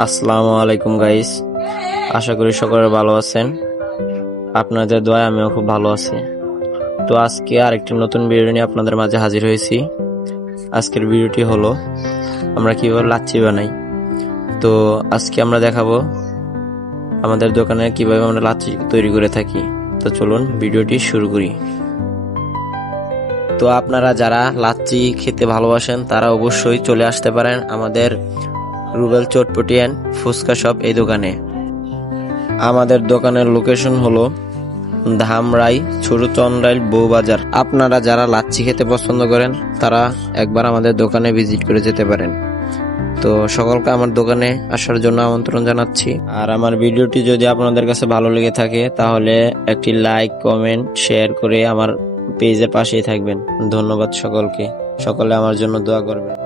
আসসালামু আলাইকুম গাইস, আশা করি সকলে ভালো আছেন। আপনাদের দোয়ায় আমিও খুব ভালো আছি। তো আজকে আরেকটি নতুন ভিডিও নিয়ে আপনাদের মাঝে হাজির হয়েছি। আজকের ভিডিওটি হলো আমরা কিভাবে লাচ্ছি বানাই। তো আজকে আমরা দেখাবো আমাদের দোকানে কিভাবে আমরা লাচ্ছি তৈরি করে থাকি। তো চলুন ভিডিওটি শুরু করি। তো আপনারা যারা লাচ্ছি খেতে ভালোবাসেন তারা অবশ্যই চলে আসতে পারেন আমাদের রুবেল চটপটি অ্যান্ড ফুচকা শপ এই দোকানে। আমাদের দোকানের লোকেশন হলো ধামরাই ছোট চন্দ্রাইল বউবাজার। আপনারা যারা লাচ্ছি খেতে পছন্দ করেন তারা একবার আমাদের দোকানে ভিজিট করে যেতে পারেন। তো সকলকে আমার দোকানে আসার জন্য আমন্ত্রণ জানাচ্ছি। আর আমার ভিডিওটি যদি আপনাদের কাছে ভালো লেগে থাকে তাহলে একটি লাইক, কমেন্ট, শেয়ার করে আমার পেজের পাশেই থাকবেন। ধন্যবাদ সকলকে। সকলে আমার জন্য দোয়া করবেন।